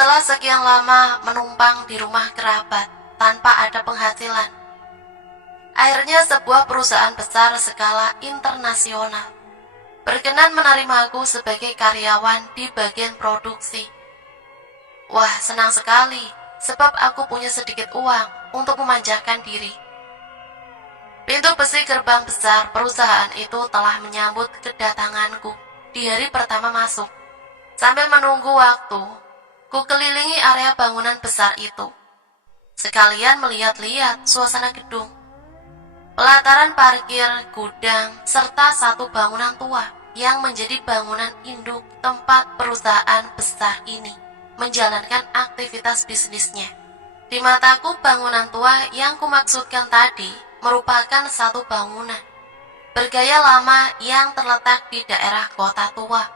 Setelah sekian lama menumpang di rumah kerabat tanpa ada penghasilan, akhirnya sebuah perusahaan besar skala internasional berkenan menerimaku sebagai karyawan di bagian produksi. Wah, senang sekali sebab aku punya sedikit uang untuk memanjakan diri. Pintu besi gerbang besar perusahaan itu telah menyambut kedatanganku di hari pertama masuk. Sambil menunggu waktu, ku kelilingi area bangunan besar itu, sekalian melihat-lihat suasana gedung, pelataran parkir, gudang, serta satu bangunan tua yang menjadi bangunan induk tempat perusahaan besar ini menjalankan aktivitas bisnisnya. Di mataku, bangunan tua yang kumaksudkan tadi merupakan satu bangunan bergaya lama yang terletak di daerah kota tua,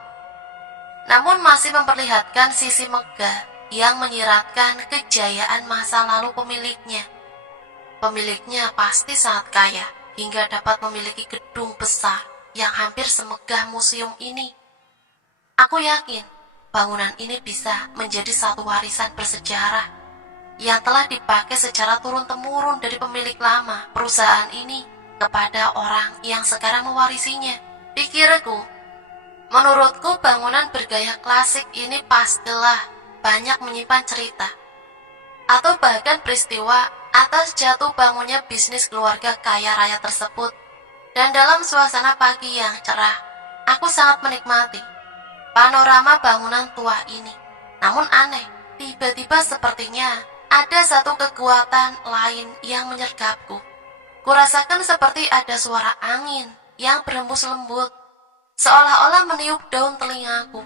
namun masih memperlihatkan sisi megah yang menyiratkan kejayaan masa lalu pemiliknya. Pemiliknya pasti sangat kaya hingga dapat memiliki gedung besar yang hampir semegah museum ini. Aku yakin bangunan ini bisa menjadi satu warisan bersejarah yang telah dipakai secara turun-temurun dari pemilik lama perusahaan ini kepada orang yang sekarang mewarisinya. Pikirku, menurutku bangunan bergaya klasik ini pastilah banyak menyimpan cerita atau bahkan peristiwa atas jatuh bangunnya bisnis keluarga kaya raya tersebut. Dan dalam suasana pagi yang cerah, aku sangat menikmati panorama bangunan tua ini. Namun aneh, tiba-tiba sepertinya ada satu kekuatan lain yang menyergapku. Kurasakan seperti ada suara angin yang berhembus lembut, seolah-olah meniup daun telingaku.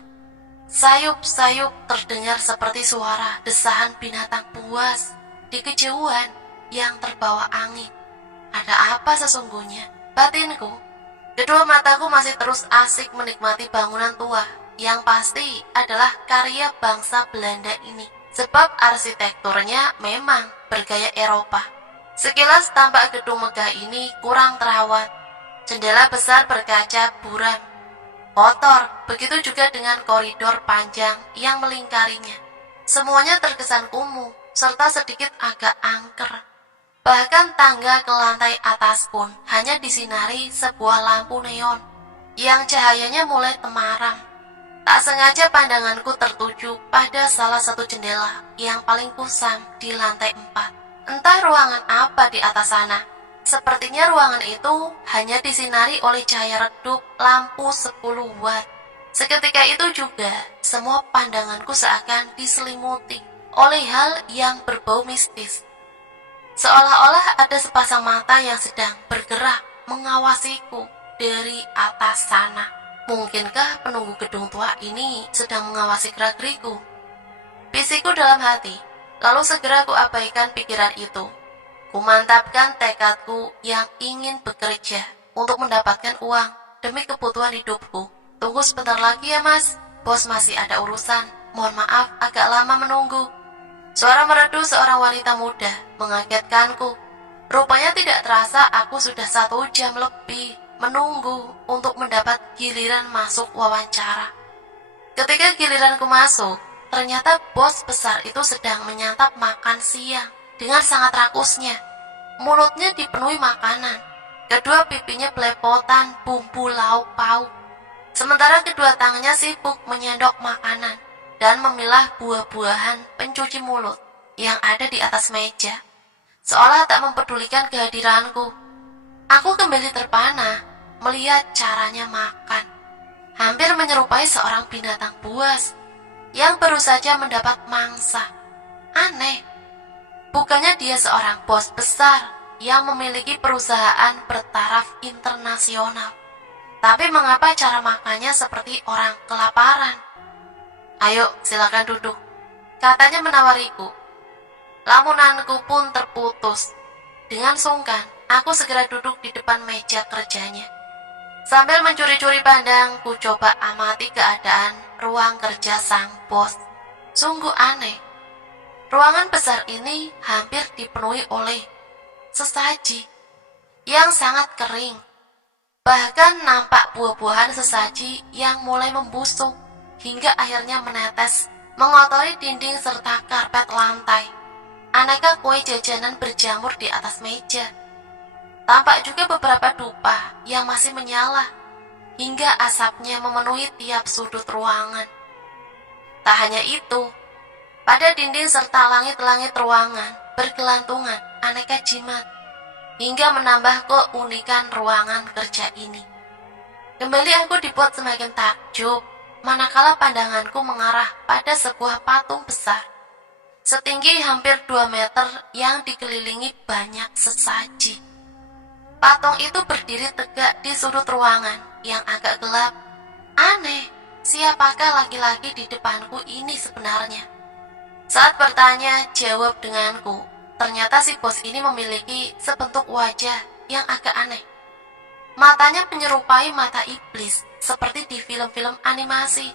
Sayup-sayup terdengar seperti suara desahan binatang buas di kejauhan yang terbawa angin. Ada apa sesungguhnya? Batinku, kedua mataku masih terus asik menikmati bangunan tua yang pasti adalah karya bangsa Belanda ini, sebab arsitekturnya memang bergaya Eropa. Sekilas tampak gedung megah ini kurang terawat. Jendela besar berkaca buram, kotor, begitu juga dengan koridor panjang yang melingkarinya. Semuanya terkesan kumuh serta sedikit agak angker. Bahkan tangga ke lantai atas pun hanya disinari sebuah lampu neon yang cahayanya mulai temaram. Tak sengaja pandanganku tertuju pada salah satu jendela yang paling kusam di lantai 4. Entah ruangan apa di atas sana. Sepertinya ruangan itu hanya disinari oleh cahaya redup lampu 10 watt. Seketika itu juga semua pandanganku seakan diselimuti oleh hal yang berbau mistis. Seolah-olah ada sepasang mata yang sedang bergerak mengawasiku dari atas sana. Mungkinkah penunggu gedung tua ini sedang mengawasi gerak-geriku? Bisikku dalam hati, lalu segera ku abaikan pikiran itu. Ku mantapkan tekadku yang ingin bekerja untuk mendapatkan uang demi kebutuhan hidupku. Tunggu sebentar lagi ya mas, bos masih ada urusan. Mohon maaf agak lama menunggu. Suara merdu seorang wanita muda mengagetkanku. Rupanya tidak terasa aku sudah 1 jam lebih menunggu untuk mendapat giliran masuk wawancara. Ketika giliranku masuk, ternyata bos besar itu sedang menyantap makan siang dengan sangat rakusnya. Mulutnya dipenuhi makanan, kedua pipinya belepotan bumbu lauk pauk. Sementara kedua tangannya sibuk menyendok makanan dan memilah buah-buahan pencuci mulut yang ada di atas meja, seolah tak mempedulikan kehadiranku. Aku kembali terpana melihat caranya makan, hampir menyerupai seorang binatang buas yang baru saja mendapat mangsa. Aneh, bukannya dia seorang bos besar yang memiliki perusahaan bertaraf internasional, tapi mengapa cara makannya seperti orang kelaparan? Ayo, silakan duduk, katanya menawariku. Lamunanku pun terputus. Dengan sungkan, aku segera duduk di depan meja kerjanya. Sambil mencuri-curi pandang, ku coba amati keadaan ruang kerja sang bos. Sungguh aneh. Ruangan besar ini hampir dipenuhi oleh sesaji yang sangat kering. Bahkan nampak buah-buahan sesaji yang mulai membusuk hingga akhirnya menetes mengotori dinding serta karpet lantai. Aneka kue jajanan berjamur di atas meja. Tampak juga beberapa dupa yang masih menyala, hingga asapnya memenuhi tiap sudut ruangan. Tak hanya itu, pada dinding serta langit-langit ruangan bergelantungan aneka jimat, hingga menambah keunikan ruangan kerja ini. Kembali aku dibuat semakin takjub, manakala pandanganku mengarah pada sebuah patung besar, setinggi hampir 2 meter yang dikelilingi banyak sesaji. Patung itu berdiri tegak di sudut ruangan yang agak gelap. Aneh, siapakah laki-laki di depanku ini sebenarnya? Saat bertanya, jawab denganku. Ternyata si bos ini memiliki sebentuk wajah yang agak aneh. Matanya menyerupai mata iblis, seperti di film-film animasi.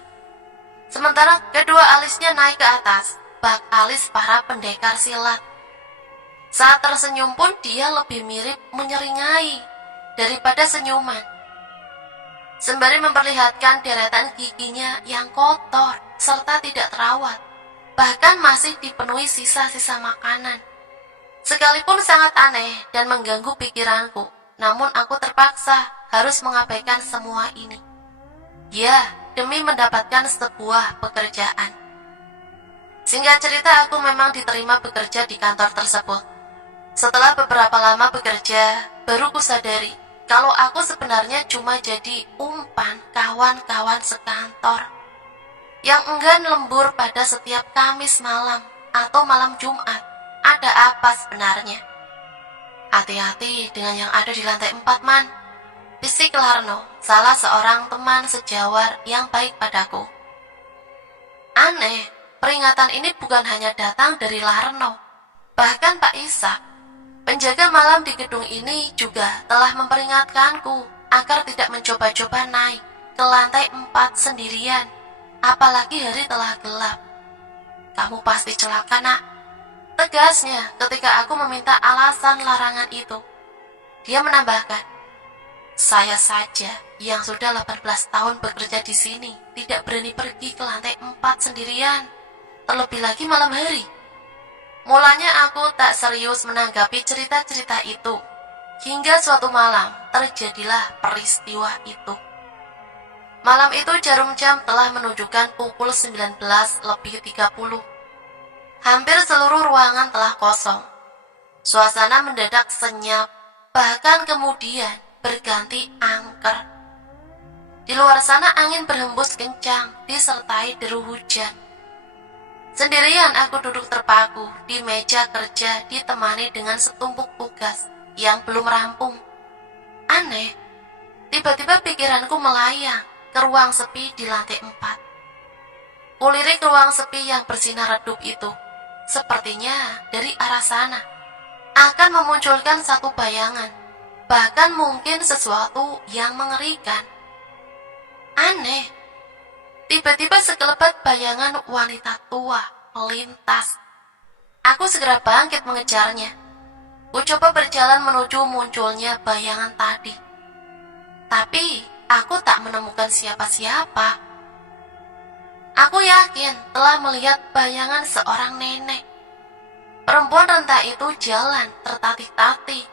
Sementara kedua alisnya naik ke atas, bak alis para pendekar silat. Saat tersenyum pun dia lebih mirip menyeringai daripada senyuman. Sembari memperlihatkan deretan giginya yang kotor serta tidak terawat, bahkan masih dipenuhi sisa-sisa makanan. Sekalipun sangat aneh dan mengganggu pikiranku, namun aku terpaksa harus mengabaikan semua ini. Ya, demi mendapatkan sebuah pekerjaan. Singkat cerita, aku memang diterima bekerja di kantor tersebut. Setelah beberapa lama bekerja, baru kusadari kalau aku sebenarnya cuma jadi umpan kawan-kawan sekantor yang enggan lembur pada setiap Kamis malam atau malam Jumat. Ada apa sebenarnya? Hati-hati dengan yang ada di lantai 4, Man, bisik Larno, salah seorang teman sejawar yang baik padaku. Aneh, peringatan ini bukan hanya datang dari Larno, bahkan Pak Isa, penjaga malam di gedung ini, juga telah memperingatkanku agar tidak mencoba-coba naik ke lantai 4 sendirian, apalagi hari telah gelap. Kamu pasti celaka, Nak, tegasnya ketika aku meminta alasan larangan itu. Dia menambahkan, saya saja yang sudah 18 tahun bekerja di sini tidak berani pergi ke lantai 4 sendirian, terlebih lagi malam hari. Mulanya aku tak serius menanggapi cerita-cerita itu, hingga suatu malam terjadilah peristiwa itu. Malam itu jarum jam telah menunjukkan pukul 19:30. Hampir seluruh ruangan telah kosong. Suasana mendadak senyap, bahkan kemudian berganti angker. Di luar sana angin berhembus kencang disertai deru hujan. Sendirian aku duduk terpaku di meja kerja ditemani dengan setumpuk tugas yang belum rampung. Aneh, tiba-tiba pikiranku melayang ke ruang sepi di lantai 4. Kulirik ruang sepi yang bersinar redup itu. Sepertinya dari arah sana akan memunculkan satu bayangan, bahkan mungkin sesuatu yang mengerikan. Aneh, tiba-tiba sekelebat bayangan wanita tua melintas. Aku segera bangkit mengejarnya. Ku coba berjalan menuju munculnya bayangan tadi. Tapi aku tak menemukan siapa-siapa. Aku yakin telah melihat bayangan seorang nenek. Perempuan renta itu jalan tertatih-tatih.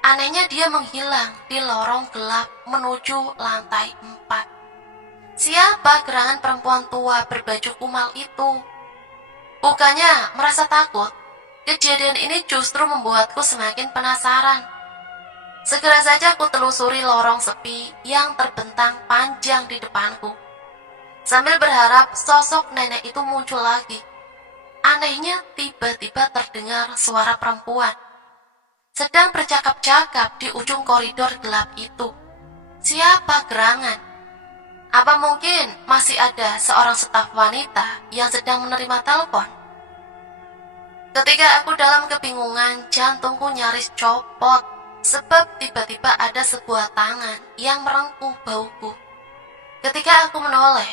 Anehnya dia menghilang di lorong gelap menuju lantai 4. Siapa gerangan perempuan tua berbaju kumal itu? Bukannya merasa takut, kejadian ini justru membuatku semakin penasaran. Segera saja aku telusuri lorong sepi yang terbentang panjang di depanku, sambil berharap sosok nenek itu muncul lagi. Anehnya tiba-tiba terdengar suara perempuan sedang bercakap-cakap di ujung koridor gelap itu. Siapa gerangan? Apa mungkin masih ada seorang staf wanita yang sedang menerima telepon? Ketika aku dalam kebingungan, jantungku nyaris copot sebab tiba-tiba ada sebuah tangan yang merengkuh bauku. Ketika aku menoleh,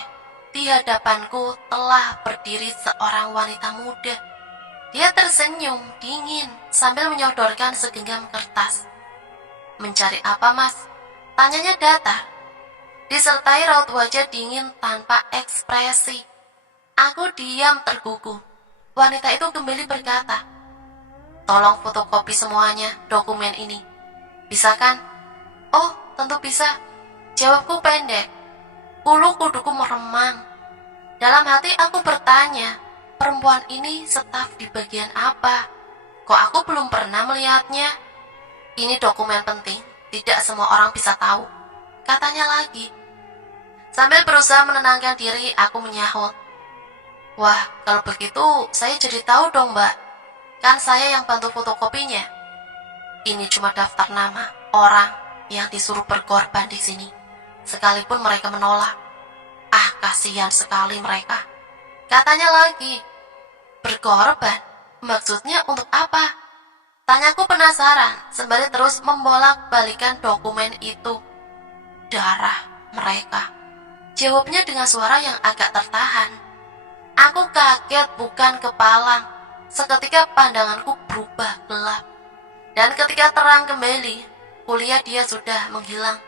di hadapanku telah berdiri seorang wanita muda. Dia tersenyum dingin sambil menyodorkan segenggam kertas. Mencari apa, Mas? Tanyanya datar, disertai raut wajah dingin tanpa ekspresi. Aku diam tergugu. Wanita itu kembali berkata, "Tolong fotokopi semuanya dokumen ini. Bisa kan?" "Oh, tentu bisa," jawabku pendek. Bulu kuduku meremang. Dalam hati aku bertanya, perempuan ini staf di bagian apa? Kok aku belum pernah melihatnya? "Ini dokumen penting, tidak semua orang bisa tahu," katanya lagi. Sambil berusaha menenangkan diri, aku menyahut, "Wah, kalau begitu saya jadi tahu dong, Mbak. Kan saya yang bantu fotokopinya. Ini cuma daftar nama orang yang disuruh berkorban di sini. Sekalipun mereka menolak. Ah, kasihan sekali mereka," katanya lagi. "Berkorban? Maksudnya untuk apa?" Tanyaku penasaran, sembari terus membolak-balikan dokumen itu. "Darah mereka," jawabnya dengan suara yang agak tertahan. Aku kaget bukan kepalang. Seketika pandanganku berubah gelap. Dan ketika terang kembali, kulihat dia sudah menghilang.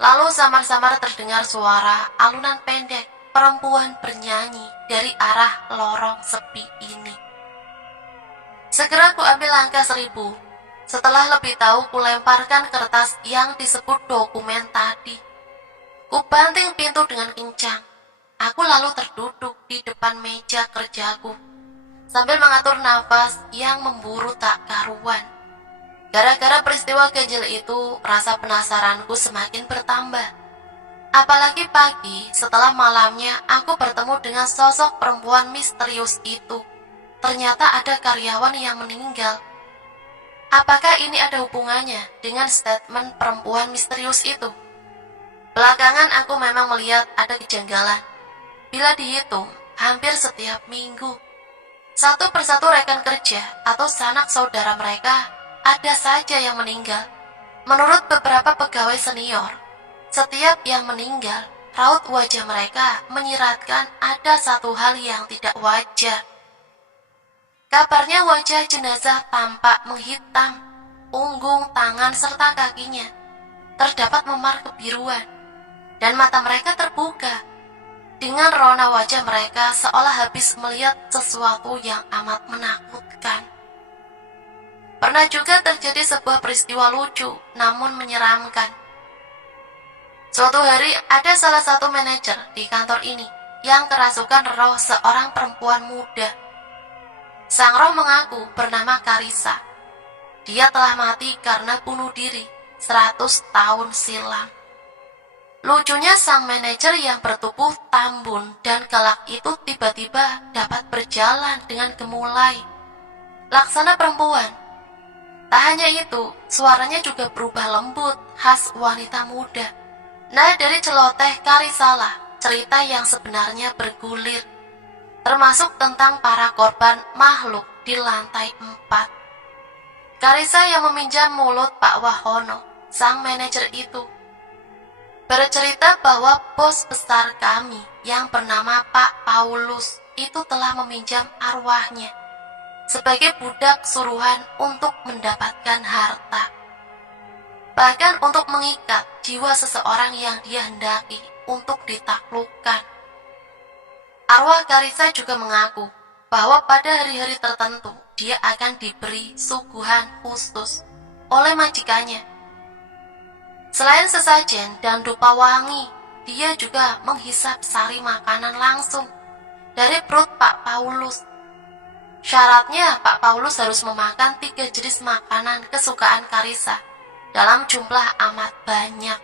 Lalu samar-samar terdengar suara alunan pendek perempuan bernyanyi dari arah lorong sepi ini. Segera ku ambil langkah 1000. Setelah lebih tahu, kulemparkan kertas yang disebut dokumen tadi. Ku banting pintu dengan kencang. Aku lalu terduduk di depan meja kerjaku, sambil mengatur nafas yang memburu tak karuan. Gara-gara peristiwa ganjil itu, rasa penasaranku semakin bertambah. Apalagi pagi setelah malamnya aku bertemu dengan sosok perempuan misterius itu. Ternyata ada karyawan yang meninggal. Apakah ini ada hubungannya dengan statement perempuan misterius itu? Belakangan aku memang melihat ada kejanggalan. Bila dihitung, hampir setiap minggu, satu persatu rekan kerja atau sanak saudara mereka ada saja yang meninggal. Menurut beberapa pegawai senior, setiap yang meninggal, raut wajah mereka menyiratkan ada satu hal yang tidak wajar. Kabarnya wajah jenazah tampak menghitam, punggung, tangan, serta kakinya terdapat memar kebiruan, dan mata mereka terbuka. Dengan rona wajah mereka seolah habis melihat sesuatu yang amat menakutkan. Pernah juga terjadi sebuah peristiwa lucu namun menyeramkan. Suatu hari ada salah satu manajer di kantor ini yang kerasukan roh seorang perempuan muda. Sang roh mengaku bernama Karissa. Dia telah mati karena bunuh diri 100 tahun silam. Lucunya sang manajer yang bertubuh tambun dan galak itu tiba-tiba dapat berjalan dengan gemulai, laksana perempuan. Tak hanya itu, suaranya juga berubah lembut, khas wanita muda. Nah, dari celoteh Karissalah, cerita yang sebenarnya bergulir, termasuk tentang para korban makhluk di lantai 4. Karissa yang meminjam mulut Pak Wahono, sang manajer itu, bercerita bahwa bos besar kami yang bernama Pak Paulus itu telah meminjam arwahnya sebagai budak suruhan untuk mendapatkan harta. Bahkan untuk mengikat jiwa seseorang yang dia hendaki untuk ditaklukkan. Arwah Karissa juga mengaku bahwa pada hari-hari tertentu dia akan diberi suguhan khusus oleh majikannya. Selain sesajen dan dupa wangi, dia juga menghisap sari makanan langsung dari perut Pak Paulus. Syaratnya Pak Paulus harus memakan 3 jenis makanan kesukaan Karissa dalam jumlah amat banyak.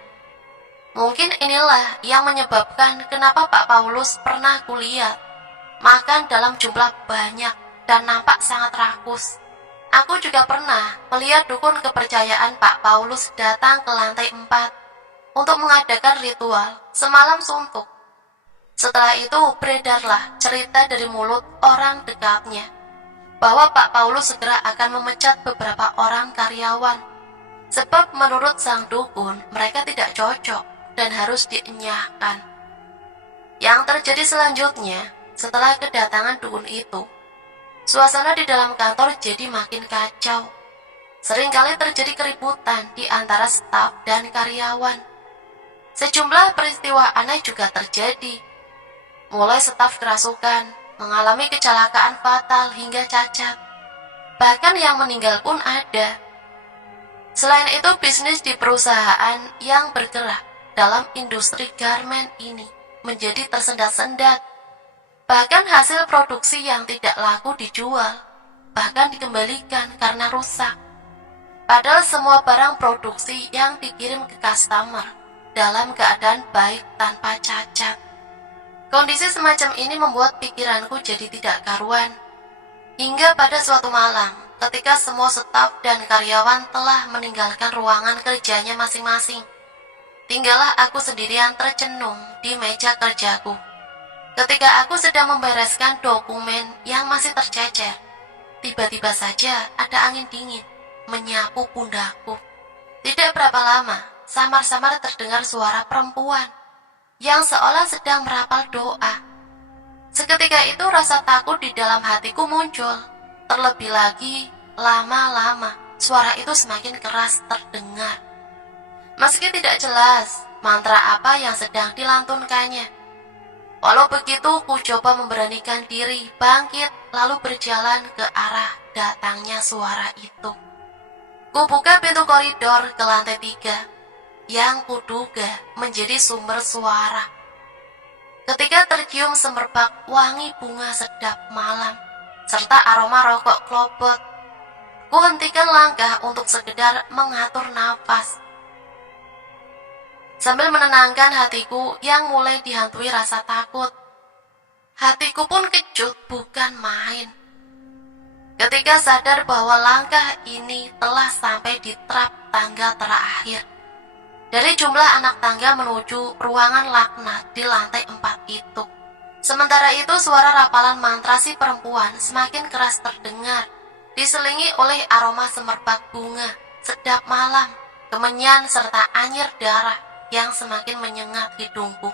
Mungkin inilah yang menyebabkan kenapa Pak Paulus pernah kulihat makan dalam jumlah banyak dan nampak sangat rakus. Aku juga pernah melihat dukun kepercayaan Pak Paulus datang ke lantai 4 untuk mengadakan ritual semalam suntuk. Setelah itu beredarlah cerita dari mulut orang dekatnya bahwa Pak Paulus segera akan memecat beberapa orang karyawan, sebab menurut sang dukun mereka tidak cocok dan harus dienyahkan. Yang terjadi selanjutnya, setelah kedatangan dukun itu, suasana di dalam kantor jadi makin kacau. Seringkali terjadi keributan di antara staf dan karyawan. Sejumlah peristiwa aneh juga terjadi. mulai staf kerasukan, mengalami kecelakaan fatal hingga cacat. Bahkan yang meninggal pun ada. Selain itu, bisnis di perusahaan yang bergerak dalam industri garment ini menjadi tersendat-sendat. Bahkan hasil produksi yang tidak laku dijual, bahkan dikembalikan karena rusak. Padahal semua barang produksi yang dikirim ke customer dalam keadaan baik tanpa cacat. Kondisi semacam ini membuat pikiranku jadi tidak karuan. Hingga pada suatu malam, ketika semua staf dan karyawan telah meninggalkan ruangan kerjanya masing-masing, tinggallah aku sendirian tercenung di meja kerjaku. Ketika aku sedang membereskan dokumen yang masih tercecer, tiba-tiba saja ada angin dingin menyapu pundakku. Tidak berapa lama, samar-samar terdengar suara perempuan yang seolah sedang merapal doa. Seketika itu rasa takut di dalam hatiku muncul. Terlebih lagi, lama-lama suara itu semakin keras terdengar. Meski tidak jelas mantra apa yang sedang dilantunkannya. Walau begitu, ku coba memberanikan diri bangkit lalu berjalan ke arah datangnya suara itu. Ku buka pintu koridor ke lantai 3 yang kuduga menjadi sumber suara. Ketika tercium semerbak wangi bunga sedap malam, serta aroma rokok klobot, ku hentikan langkah untuk sekedar mengatur nafas. Sambil menenangkan hatiku yang mulai dihantui rasa takut. Hatiku pun kecut bukan main. Ketika sadar bahwa langkah ini telah sampai di trap tangga terakhir. Dari jumlah anak tangga menuju ruangan laknat di lantai 4 itu. Sementara itu suara rapalan mantra si perempuan semakin keras terdengar, diselingi oleh aroma semerbak bunga, sedap malam, kemenyan serta anyir darah yang semakin menyengat hidungku.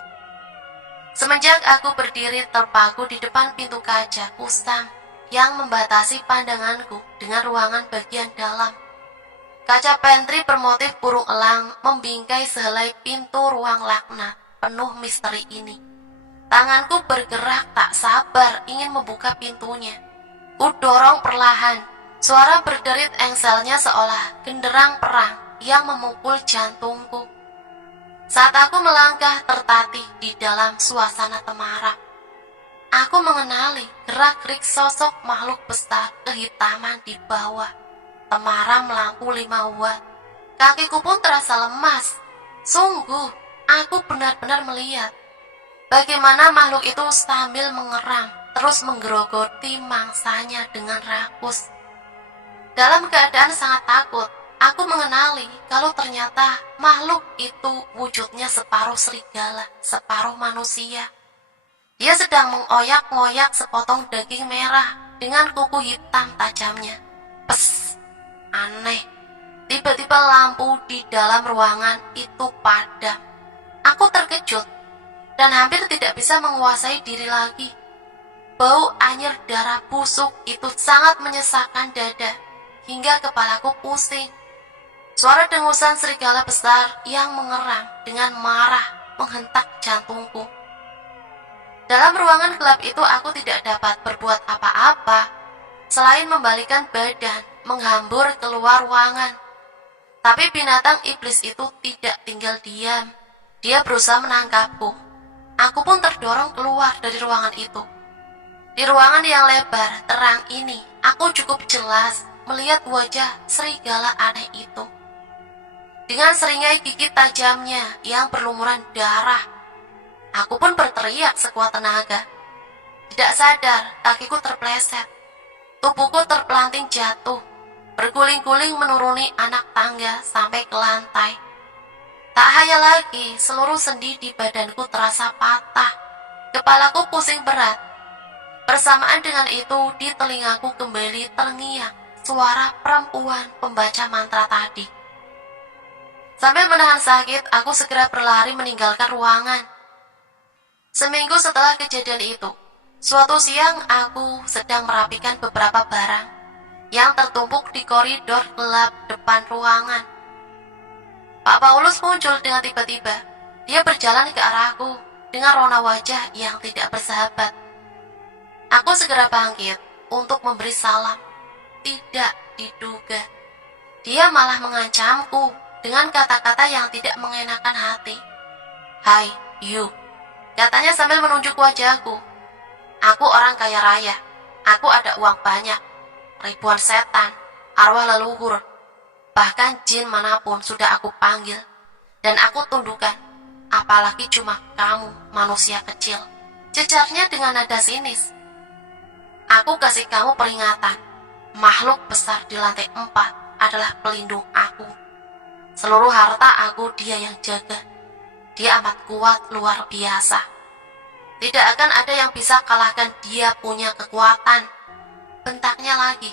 Semenjak aku berdiri terpaku di depan pintu kaca kusam yang membatasi pandanganku dengan ruangan bagian dalam. Kaca pantry bermotif burung elang membingkai sehelai pintu ruang laknat penuh misteri ini. Tanganku bergerak tak sabar ingin membuka pintunya. Ku dorong perlahan. Suara berderit engselnya seolah genderang perang yang memukul jantungku. Saat aku melangkah tertatih di dalam suasana temaram, aku mengenali gerak-gerik sosok makhluk besar kehitaman di bawah temaram lampu 5 watt. Kakiku pun terasa lemas. Sungguh, aku benar-benar melihat bagaimana makhluk itu sambil mengeram, terus menggerogoti mangsanya dengan rakus. Dalam keadaan sangat takut, aku mengenali kalau ternyata makhluk itu wujudnya separuh serigala, separuh manusia. Dia sedang mengoyak-ngoyak sepotong daging merah dengan kuku hitam tajamnya. Pes! Aneh, tiba-tiba lampu di dalam ruangan itu padam. Aku terkejut dan hampir tidak bisa menguasai diri lagi. Bau anyir darah busuk itu sangat menyesakkan dada hingga kepalaku pusing. Suara dengusan serigala besar yang mengeram dengan marah menghentak jantungku. Dalam ruangan gelap itu aku tidak dapat berbuat apa-apa selain membalikan badan menghambur keluar ruangan. Tapi binatang iblis itu tidak tinggal diam. Dia berusaha menangkapku. Aku pun terdorong keluar dari ruangan itu. Di ruangan yang lebar, terang ini, aku cukup jelas melihat wajah serigala aneh itu. Dengan seringai gigit tajamnya yang berlumuran darah, aku pun berteriak sekuat tenaga. Tidak sadar, kakiku terpleset. Tubuhku terpelanting jatuh, berguling-guling menuruni anak tangga sampai ke lantai. Tak hayal lagi, seluruh sendi di badanku terasa patah. Kepalaku pusing berat. Bersamaan dengan itu, di telingaku kembali terngiang suara perempuan pembaca mantra tadi. Sambil menahan sakit, aku segera berlari meninggalkan ruangan. Seminggu setelah kejadian itu, suatu siang aku sedang merapikan beberapa barang yang tertumpuk di koridor gelap depan ruangan. Pak Paulus muncul dengan tiba-tiba. Dia berjalan ke arahku. dengan rona wajah yang tidak bersahabat. Aku segera bangkit untuk memberi salam. Tidak diduga, dia malah mengancamku dengan kata-kata yang tidak mengenakan hati. "Hai, you," katanya sambil menunjuk wajahku. "Aku orang kaya raya. Aku ada uang banyak. Ribuan setan, arwah leluhur, bahkan jin manapun sudah aku panggil. Dan aku tundukkan. Apalagi cuma kamu, manusia kecil," jejarnya dengan nada sinis. "Aku kasih kamu peringatan. Makhluk besar di lantai 4 adalah pelindung aku. Seluruh harta aku dia yang jaga. Dia amat kuat luar biasa. Tidak akan ada yang bisa kalahkan dia punya kekuatan," bentaknya lagi.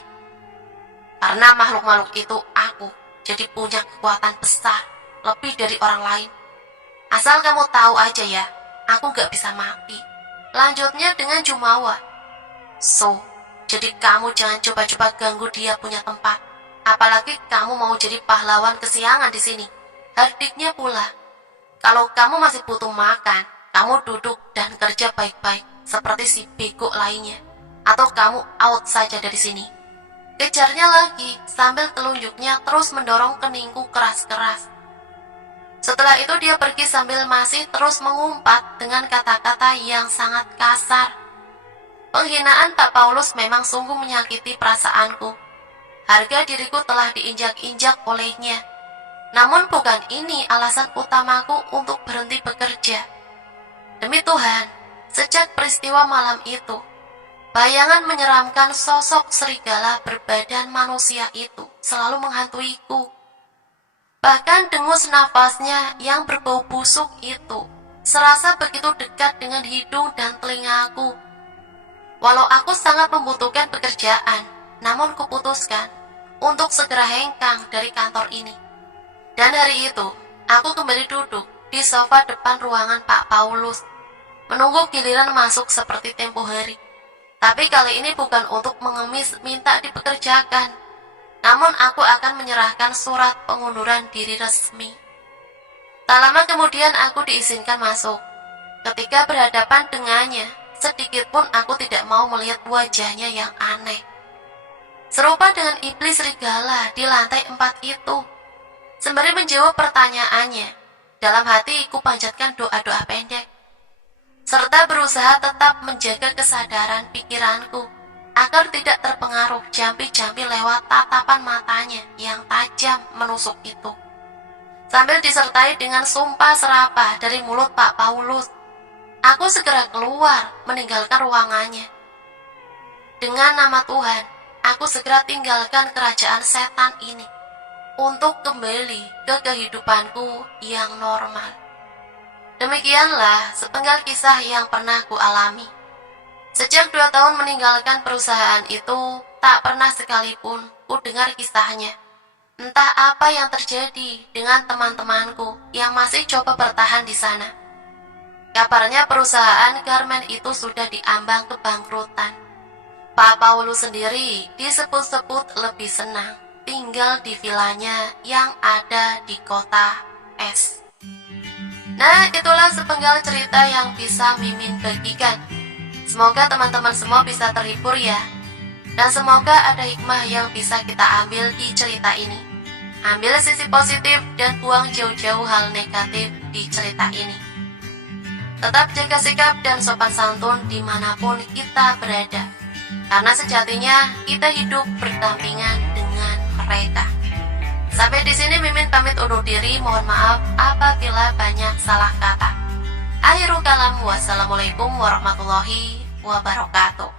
"Karena makhluk-makhluk itu aku jadi punya kekuatan besar, lebih dari orang lain. Asal kamu tahu aja ya, aku gak bisa mati," lanjutnya dengan jumawa. "So, jadi kamu jangan coba-coba ganggu dia punya tempat. Apalagi kamu mau jadi pahlawan kesiangan di sini," hardiknya pula. "Kalau kamu masih butuh makan, kamu duduk dan kerja baik-baik seperti si bego lainnya. Atau kamu out saja dari sini," kejarnya lagi sambil telunjuknya terus mendorong keningku keras-keras. Setelah itu dia pergi sambil masih terus mengumpat dengan kata-kata yang sangat kasar. Penghinaan Pak Paulus memang sungguh menyakiti perasaanku. Harga diriku telah diinjak-injak olehnya. Namun bukan ini alasan utamaku untuk berhenti bekerja. Demi Tuhan, sejak peristiwa malam itu, bayangan menyeramkan sosok serigala berbadan manusia itu selalu menghantuiku. Bahkan dengus nafasnya yang berbau busuk itu serasa begitu dekat dengan hidung dan telingaku. Walau aku sangat membutuhkan pekerjaan, namun kuputuskan untuk segera hengkang dari kantor ini. Dan hari itu, aku kembali duduk di sofa depan ruangan Pak Paulus, menunggu giliran masuk seperti tempo hari. Tapi kali ini bukan untuk mengemis minta dipekerjakan, namun aku akan menyerahkan surat pengunduran diri resmi. Tak lama kemudian aku diizinkan masuk. Ketika berhadapan dengannya, sedikit pun aku tidak mau melihat wajahnya yang aneh. Serupa dengan iblis serigala di lantai 4 itu. Sembari menjawab pertanyaannya, dalam hati ku panjatkan doa-doa pendek, serta berusaha tetap menjaga kesadaran pikiranku agar tidak terpengaruh jampi-jampi lewat tatapan matanya yang tajam menusuk itu. Sambil disertai dengan sumpah serapah dari mulut Pak Paulus, aku segera keluar meninggalkan ruangannya. Dengan nama Tuhan, aku segera tinggalkan kerajaan setan ini untuk kembali ke kehidupanku yang normal. Demikianlah sepenggal kisah yang pernah ku alami. Sejak 2 tahun meninggalkan perusahaan itu, tak pernah sekalipun ku dengar kisahnya. Entah apa yang terjadi dengan teman-temanku yang masih coba bertahan di sana. Kabarnya perusahaan garmen itu sudah diambang kebangkrutan. Pak Paulus sendiri disebut-sebut lebih senang tinggal di vilanya yang ada di kota es. Nah, itulah sepenggal cerita yang bisa Mimin bagikan. Semoga teman-teman semua bisa terhibur ya. Dan semoga ada hikmah yang bisa kita ambil di cerita ini. Ambil sisi positif dan buang jauh-jauh hal negatif di cerita ini. Tetap jaga sikap dan sopan santun dimanapun kita berada. Karena sejatinya kita hidup berdampingan dengan mereka. Sampai di sini Mimin pamit undur diri. Mohon maaf apabila banyak salah kata. Akhirul kalam, wassalamualaikum warahmatullahi wabarakatuh.